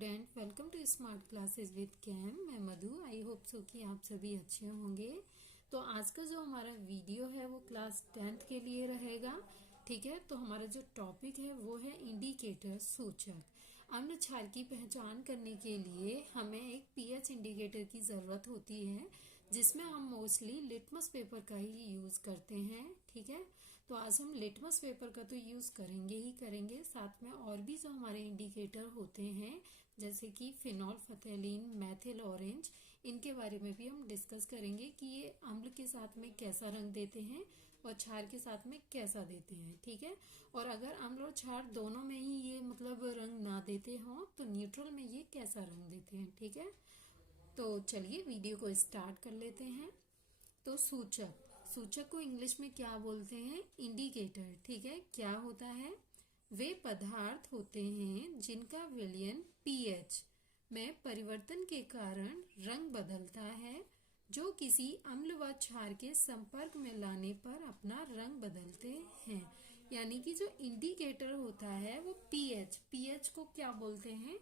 Student, welcome to smart classes with Cam. मैं Madhu. I hope so कि आप सभी अच्छे होंगे। तो आज का जो हमारा वीडियो है वो क्लास 10th के लिए रहेगा। ठीक है, तो हमारा जो टॉपिक है वो है इंडिकेटर, सूचक। अम्ल क्षार की पहचान करने के लिए हमें एक पीएच इंडिकेटर की ज़रूरत होती है, जिसमें हम मोस्टली लिटमस पेपर का ही यूज़ करते हैं। ठीक है, तो आज हम लिटमस पेपर का तो यूज़ करेंगे ही करेंगे, साथ में और भी जो हमारे इंडिकेटर होते हैं जैसे कि फिनॉल फथैलीन, मैथिल ऑरेंज, इनके बारे में भी हम डिस्कस करेंगे कि ये अम्ल के साथ में कैसा रंग देते हैं और क्षार के साथ में कैसा देते हैं। ठीक है, और अगर अम्ल और क्षार दोनों में ही ये मतलब रंग ना देते हों तो न्यूट्रल में ये कैसा रंग देते हैं। ठीक है, तो चलिए वीडियो को स्टार्ट कर लेते हैं। तो सूचक, सूचक को इंग्लिश में क्या बोलते हैं? इंडिकेटर। ठीक है, क्या होता है? वे पदार्थ होते हैं जिनका विलयन पीएच में परिवर्तन के कारण रंग बदलता है, जो किसी अम्ल व क्षार के संपर्क में लाने पर अपना रंग बदलते हैं। यानी कि जो इंडिकेटर होता है वो पीएच को क्या बोलते हैं?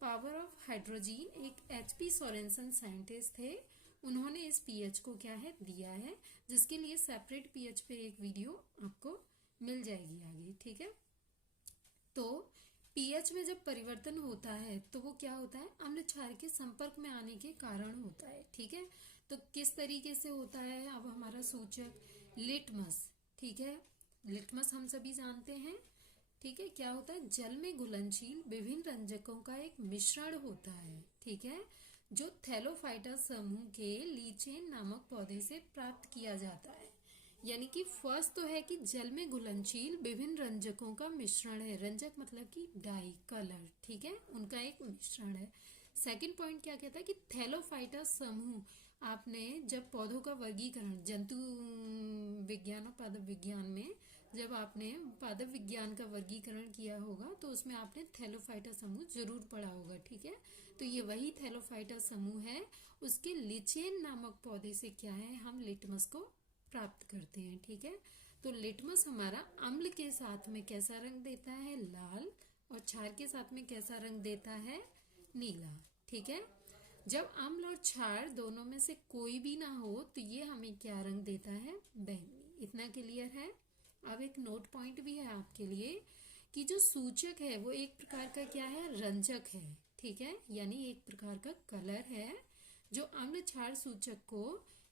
Power of hydrogen. एक एचपी सोरेनसन साइंटिस्ट थे, उन्होंने इस पीएच को क्या है दिया है, जिसके लिए सेपरेट पीएच पे एक वीडियो आपको मिल जाएगी आगे। ठीक है, तो पीएच में जब परिवर्तन होता है तो वो क्या होता है? अम्ल क्षार के संपर्क में आने के कारण होता है। ठीक है, तो किस तरीके से होता है? अब हमारा सूचक लिटमस। ठीक है, लिटमस हम सभी जानते हैं। ठीक है, क्या होता है? जल में घुलनशील विभिन्न रंजकों का एक मिश्रण होता है। ठीक है, जो थैलोफाइटा समूह के लीचेन नामक पौधे से प्राप्त किया जाता है। यानी कि फर्स्ट तो है कि जल में घुलनशील विभिन्न रंजकों का मिश्रण है। रंजक मतलब कि डाई, कलर। ठीक है, उनका एक मिश्रण है। सेकंड पॉइंट क्या कहता है कि थैलोफाइटा समूह, आपने जब पौधों का वर्गीकरण जंतु विज्ञान और पादप विज्ञान में जब आपने पादप विज्ञान का वर्गीकरण किया होगा तो उसमें आपने थैलोफाइटा समूह जरूर पढ़ा होगा। ठीक है, तो ये वही थैलोफाइटा समूह है। उसके लिचेन नामक पौधे से क्या है, हम लिटमस को प्राप्त करते हैं। ठीक है, तो लिटमस हमारा अम्ल के साथ में कैसा रंग देता है? लाल। और क्षार के साथ में कैसा रंग देता है? नीला। ठीक है, जब अम्ल और क्षार दोनों में से कोई भी ना हो तो ये हमें क्या रंग देता है? बैंगनी। इतना क्लियर है? अब एक नोट पॉइंट भी है आपके लिए कि जो सूचक है वो एक प्रकार का क्या है? रंजक है। ठीक है, यानी एक प्रकार का कलर है। जो अम्ल क्षार सूचक को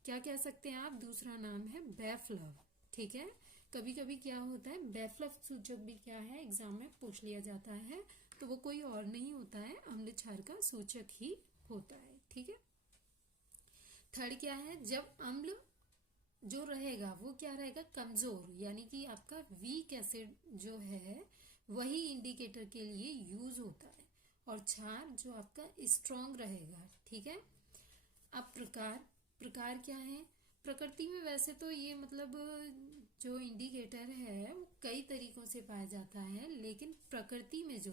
क्या कह सकते हैं आप? दूसरा नाम है बैफलव। ठीक है, कभी कभी क्या होता है, बैफलव सूचक भी क्या है, एग्जाम में पूछ लिया जाता है। तो वो कोई और नहीं होता है, अम्ल क्षार का सूचक ही होता है। ठीक है, थर्ड क्या है? जब अम्ल जो रहेगा वो क्या रहेगा? कमजोर, यानी कि आपका वीक एसिड जो है वही इंडिकेटर के लिए यूज होता है, और क्षार जो आपका स्ट्रांग रहेगा। ठीक है, अब प्रकार क्या है? प्रकृति में वैसे तो ये मतलब जो इंडिकेटर है वो कई तरीकों से पाया जाता है, लेकिन प्रकृति में जो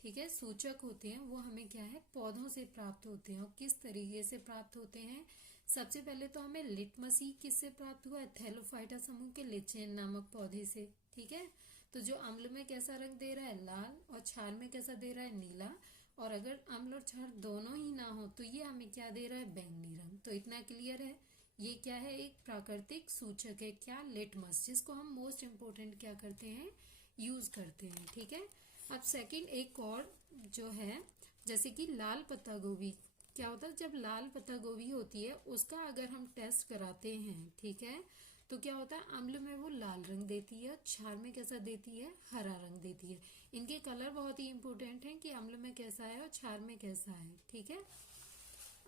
ठीक है सूचक होते हैं वो हमें क्या है? पौधों से प्राप्त होते हैं। और किस तरीके से प्राप्त होते हैं? सबसे पहले तो हमें लिटमसी किससे प्राप्त हुआ है? थैलोफाइटा समूह के लिचेन नामक पौधे से। ठीक है, तो जो अम्ल में कैसा रंग दे रहा है? लाल। और क्षार में कैसा दे रहा है? नीला। और अगर अम्ल और क्षार दोनों ही ना हो तो ये हमें क्या दे रहा है? बैंगनी रंग। तो इतना क्लियर है? ये क्या है? एक प्राकृतिक सूचक है। क्या? लिटमस, जिसको हम मोस्ट इम्पोर्टेंट क्या करते हैं? यूज करते हैं। ठीक है, अब सेकंड एक और जो है, जैसे कि लाल पत्ता गोभी। क्या होता है? जब लाल पत्ता गोभी होती है उसका अगर हम टेस्ट कराते हैं, ठीक है, तो क्या होता है? अम्ल में वो लाल रंग देती है, क्षार में कैसा देती है? हरा रंग देती है। इनके कलर बहुत ही इंपॉर्टेंट हैं कि अम्ल में कैसा है और क्षार में कैसा है। ठीक है,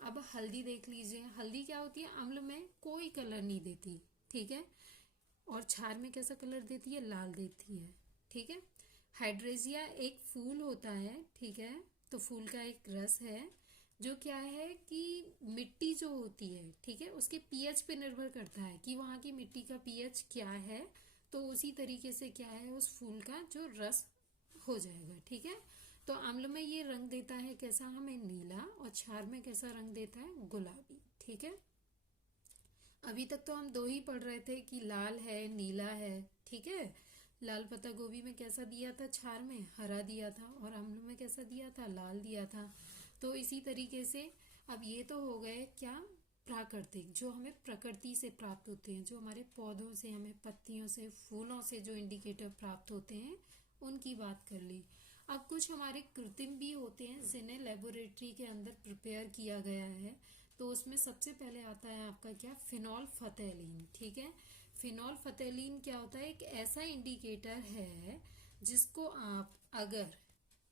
अब हल्दी देख लीजिए। हल्दी क्या होती है? अम्ल में कोई कलर नहीं देती। ठीक है, और क्षार में कैसा कलर देती है? लाल देती है। ठीक है, हाइड्रेजिया एक फूल होता है। ठीक है, तो फूल का एक रस है जो क्या है कि मिट्टी जो होती है, ठीक है, उसके पीएच पे निर्भर करता है कि वहाँ की मिट्टी का पीएच क्या है, तो उसी तरीके से क्या है उस फूल का जो रस हो जाएगा। ठीक है, तो अम्ल में ये रंग देता है कैसा? हमें नीला। और क्षार में कैसा रंग देता है? गुलाबी। ठीक है, अभी तक तो हम दो ही पढ़ रहे थे कि लाल है, नीला है। ठीक है, लाल पत्ता गोभी में कैसा दिया था, क्षार में हरा दिया था, और अम्ल में कैसा दिया था, लाल दिया था। तो इसी तरीके से अब ये तो हो गए क्या, प्राकृतिक, जो हमें प्रकृति से प्राप्त होते हैं, जो हमारे पौधों से, हमें पत्तियों से, फूलों से जो इंडिकेटर प्राप्त होते हैं उनकी बात कर ली। अब कुछ हमारे कृत्रिम भी होते हैं जिन्हें लेबोरेटरी के अंदर प्रिपेयर किया गया है। तो उसमें सबसे पहले आता है आपका क्या, फिनॉल फथैलीन। ठीक है, फिनॉल फथैलीन क्या होता है, एक ऐसा इंडिकेटर है जिसको आप अगर,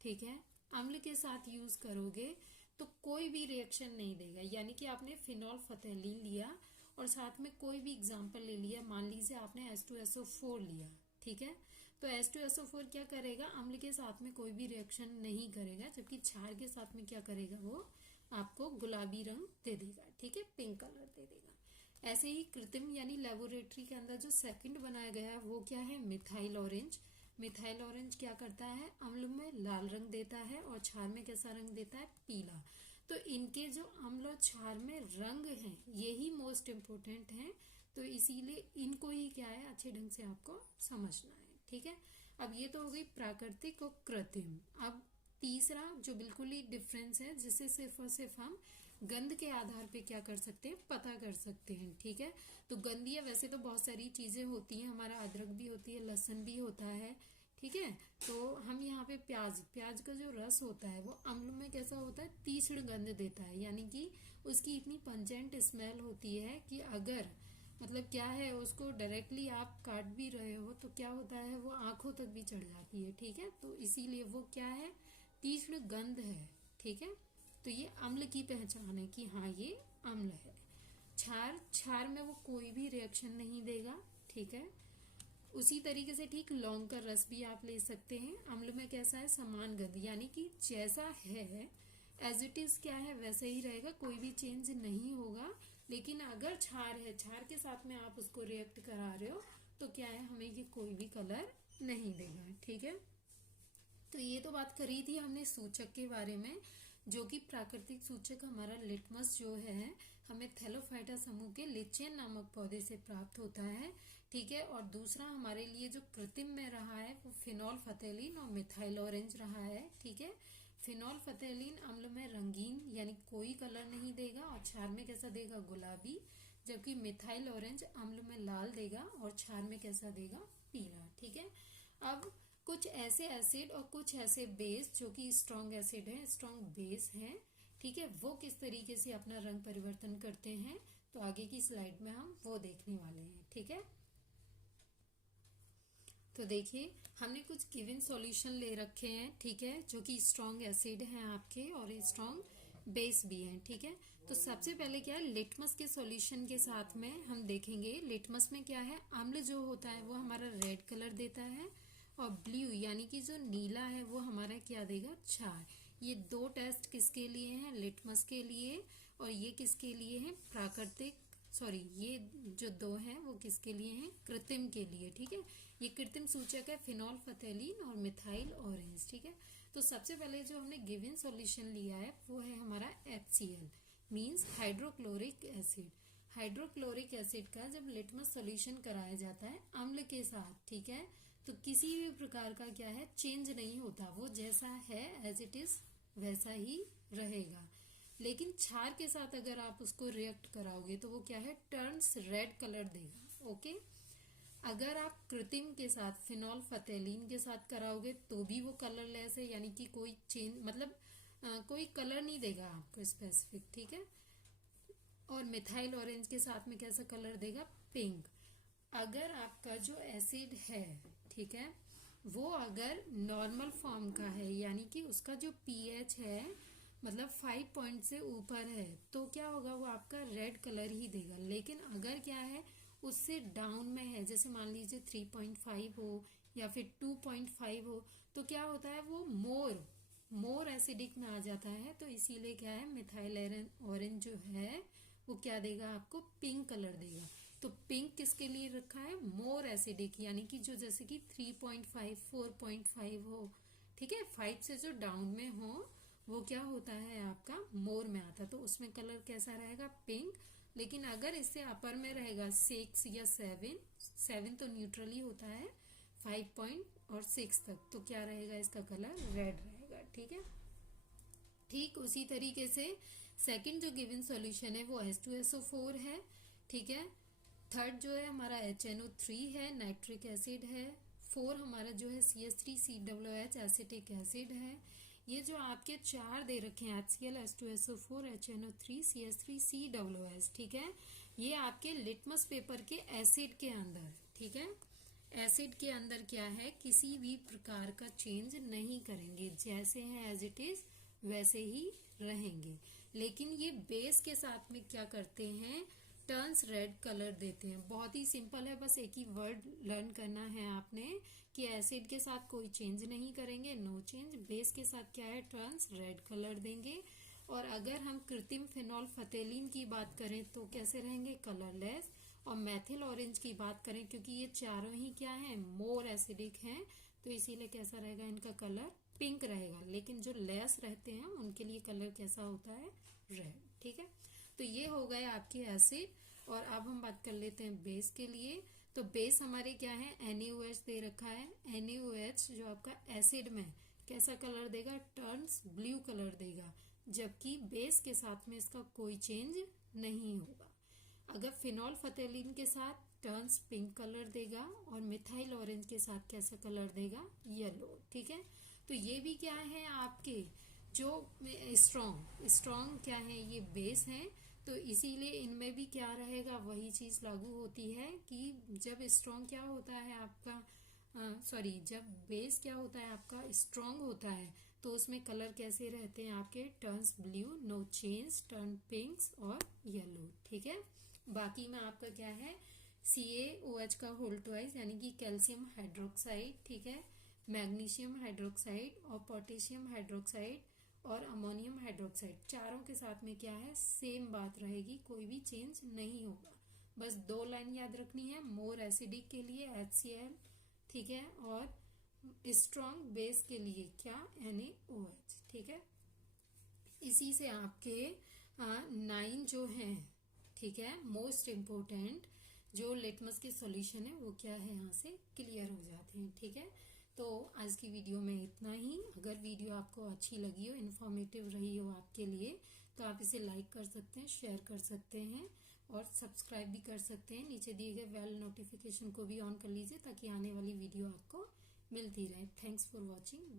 ठीक है, अम्ल के साथ यूज करोगे तो कोई भी रिएक्शन नहीं देगा। यानी कि आपने फिनॉल फथैलीन लिया और साथ में कोई भी एग्जाम्पल ले लिया, मान लीजिए आपने H2SO4 लिया, ठीक है, तो H2SO4 क्या करेगा, अम्ल के साथ में कोई भी रिएक्शन नहीं करेगा, जबकि क्षार के साथ में क्या करेगा, वो आपको गुलाबी रंग दे देगा, ठीक है, पिंक कलर दे देगा। ऐसे ही कृत्रिम यानी लेबोरेटरी के अंदर जो सेकंड बनाया गया है वो क्या है, मिथाइल ऑरेंज। मिथाइल ऑरेंज क्या करता है, अम्ल में लाल रंग देता है और क्षार में कैसा रंग देता है, पीला। तो इनके जो अम्ल और क्षार में रंग हैं यही मोस्ट इम्पोर्टेंट हैं, तो इसीलिए इनको ही क्या है, अच्छे ढंग से आपको समझना है। ठीक है, अब ये तो हो गई प्राकृतिक और कृत्रिम। अब तीसरा जो बिल्कुल ही डिफरेंस है, जिसे सिर्फ और सिर्फ हम गंध के आधार पे क्या कर सकते हैं, पता कर सकते हैं। ठीक है, तो गंधिया वैसे तो बहुत सारी चीजें होती हैं, हमारा अदरक भी होती है, लहसुन भी होता है, ठीक है। तो हम यहाँ पे प्याज का जो रस होता है वो अम्ल में कैसा होता है, तीक्ष्ण गंध देता है, यानी कि उसकी इतनी पंजेंट स्मेल होती है कि अगर मतलब क्या है, उसको डायरेक्टली आप काट भी रहे हो तो क्या होता है, वो आंखों तक भी चढ़ जाती है। ठीक है, तो इसीलिए वो क्या है, तीक्ष्ण गंध है। ठीक है, तो ये अम्ल की पहचान है कि हाँ ये अम्ल है। क्षार में वो कोई भी रिएक्शन नहीं देगा। ठीक है, उसी तरीके से ठीक लौंग का रस भी आप ले सकते हैं। अम्ल में कैसा है, समान गंध, यानी कि जैसा है एज इट इज क्या है वैसे ही रहेगा, कोई भी चेंज नहीं होगा। लेकिन अगर क्षार है, क्षार के साथ में आप उसको रिएक्ट करा रहे हो तो क्या है, हमें ये कोई भी कलर नहीं देगा। ठीक है, तो ये तो बात करी थी हमने सूचक के बारे में, जो कि प्राकृतिक सूचक हमारा लिटमस जो है हमें थैलोफाइटा समूह के लिचेन नामक पौधे से प्राप्त होता है। ठीक है, और दूसरा हमारे लिए जो कृत्रिम में रहा है वो फिनॉल फथैलीन और मिथाइल ऑरेंज रहा है। ठीक है, फिनॉल फथैलीन अम्ल में रंगीन यानी कोई कलर नहीं देगा और क्षार में कैसा देगा, गुलाबी, जबकि मिथाइल ऑरेंज अम्ल में लाल देगा और क्षार में कैसा देगा, पीला। ठीक है, अब कुछ ऐसे एसिड और कुछ ऐसे बेस जो कि स्ट्रॉन्ग एसिड है, स्ट्रॉन्ग बेस है, ठीक है, वो किस तरीके से अपना रंग परिवर्तन करते हैं, तो आगे की स्लाइड में हम वो देखने वाले हैं। ठीक है, तो देखिए हमने कुछ गिवन सॉल्यूशन ले रखे हैं, ठीक है, जो कि स्ट्रॉन्ग एसिड हैं आपके और स्ट्रॉन्ग बेस भी हैं। ठीक है, तो सबसे पहले क्या है, लिटमस के सॉल्यूशन के साथ में हम देखेंगे। लिटमस में क्या है, अम्ल जो होता है वो हमारा रेड कलर देता है और ब्लू यानी कि जो नीला है वो हमारा क्या देगा, क्षार। ये दो टेस्ट किसके लिए हैं, लिटमस के लिए, और ये किसके लिए है, प्राकृतिक, सॉरी ये जो दो हैं वो किसके लिए हैं, कृत्रिम के लिए। ठीक है, ये कृत्रिम सूचक है फिनॉल फथैलीन और मिथाइल ऑरेंज। ठीक है, तो सबसे पहले जो हमने गिवन सॉल्यूशन लिया है वो है हमारा HCl means hydrochloric acid. Hydrochloric acid का जब लिटमस सॉल्यूशन कराया जाता है अम्ल के साथ, ठीक है, तो किसी भी प्रकार का क्या है, चेंज नहीं होता, वो जैसा है एज इट इज वैसा ही रहेगा। लेकिन क्षार के साथ अगर आप उसको रिएक्ट कराओगे तो वो क्या है, टर्न्स रेड कलर देगा। ओके, अगर आप कृत्रिम के साथ फिनॉल फथैलीन के साथ कराओगे तो भी वो कलरलेस है, यानी कि कोई चेंज मतलब कोई कलर नहीं देगा आपको स्पेसिफिक। ठीक है, और मिथाइल ऑरेंज के साथ में कैसा कलर देगा, पिंक। अगर आपका जो एसिड है, ठीक है, वो अगर नॉर्मल फॉर्म का है यानी कि उसका जो pH है मतलब 5 पॉइंट से ऊपर है तो क्या होगा, वो आपका रेड कलर ही देगा। लेकिन अगर क्या है उससे डाउन में है, जैसे मान लीजिए 3.5 हो या फिर 2.5 हो, तो क्या होता है, वो मोर एसिडिक में आ जाता है। तो इसीलिए क्या है, मिथाइल ऑरेंज जो है वो क्या देगा आपको, पिंक कलर देगा। तो पिंक किसके लिए रखा है, मोर एसिडिक, यानी कि जो जैसे कि 3.5 4.5 हो, ठीक है, 5 से जो डाउन में हो वो क्या होता है आपका मोर में आता, तो उसमें कलर कैसा रहेगा, पिंक। लेकिन अगर इससे अपर में रहेगा 6 या 7 तो न्यूट्रली होता है, 5.6 तक, तो क्या रहेगा, इसका कलर रेड रहेगा। ठीक है, ठीक उसी तरीके से सेकंड जो गिवन सॉल्यूशन है वो H2SO4 है। ठीक है, थर्ड जो है हमारा HNO3 है, नाइट्रिक एसिड है। 4 हमारा जो है CH3COOH एसिटिक एसिड है। ये जो आपके चार दे रखे हैं HCl, H2SO4, HNO3, CH3COOH, ठीक है, ये आपके लिटमस पेपर के एसिड के अंदर, ठीक है, एसिड के अंदर क्या है, किसी भी प्रकार का चेंज नहीं करेंगे, जैसे हैं एज इट इज वैसे ही रहेंगे। लेकिन ये बेस के साथ में क्या करते हैं, टर्न्स रेड कलर देते हैं। बहुत ही सिंपल है, बस एक ही वर्ड लर्न करना है आपने कि एसिड के साथ कोई चेंज नहीं करेंगे, नो चेंज। बेस के साथ क्या है, टर्न्स रेड कलर देंगे। और अगर हम कृत्रिम फिनॉल फतेलिन की बात करें तो कैसे रहेंगे, कलरलेस। और मेथिल ऑरेंज की बात करें, क्योंकि ये चारों ही क्या है, मोर एसिडिक हैं, तो इसीलिए कैसा रहेगा, इनका कलर पिंक रहेगा। लेकिन जो लेस रहते हैं उनके लिए कलर कैसा होता है, रेड। ठीक है, तो ये हो गए आपके एसिड। और अब हम बात कर लेते हैं बेस के लिए। तो बेस हमारे क्या है, NaOH दे रखा है। NaOH जो आपका एसिड में कैसा कलर देगा, टर्न्स ब्लू कलर देगा, जबकि बेस के साथ में इसका कोई चेंज नहीं होगा। अगर फिनॉल फतेलिन के साथ टर्न्स पिंक कलर देगा, और मिथाइल ऑरेंज के साथ कैसा कलर देगा, येलो। ठीक है, तो ये भी क्या है आपके जो स्ट्रॉन्ग क्या है, ये बेस है, तो इसीलिए इनमें भी क्या रहेगा, वही चीज लागू होती है कि जब स्ट्रॉन्ग क्या होता है आपका, जब बेस क्या होता है आपका, स्ट्रॉन्ग होता है, तो उसमें कलर कैसे रहते हैं आपके, turns blue, no change, turn pinks और येलो। ठीक है, बाकी में आपका क्या है, CaOH का होल ट्वाइस यानी कि कैल्शियम हाइड्रोक्साइड, ठीक है, मैग्नीशियम हाइड्रोक्साइड और पोटेशियम हाइड्रोक्साइड और अमोनियम हाइड्रोक्साइड, चारों के साथ में क्या है, सेम बात रहेगी, कोई भी चेंज नहीं होगा। बस दो लाइन याद रखनी है, मोर एसिडिक के लिए HCl, ठीक है, और स्ट्रॉन्ग बेस के लिए क्या, NaOH। ठीक है, इसी से आपके 9 जो हैं, ठीक है, मोस्ट इम्पोर्टेंट जो लिटमस के सॉल्यूशन है वो क्या है, यहाँ से क्लियर हो जाते हैं। ठीक है, तो आज की वीडियो में इतना ही। अगर वीडियो आपको अच्छी लगी हो, इन्फॉर्मेटिव रही हो आपके लिए, तो आप इसे लाइक कर सकते हैं, शेयर कर सकते हैं और सब्सक्राइब भी कर सकते हैं। नीचे दिए गए बेल नोटिफिकेशन को भी ऑन कर लीजिए ताकि आने वाली वीडियो आपको मिलती रहे। Thanks for watching.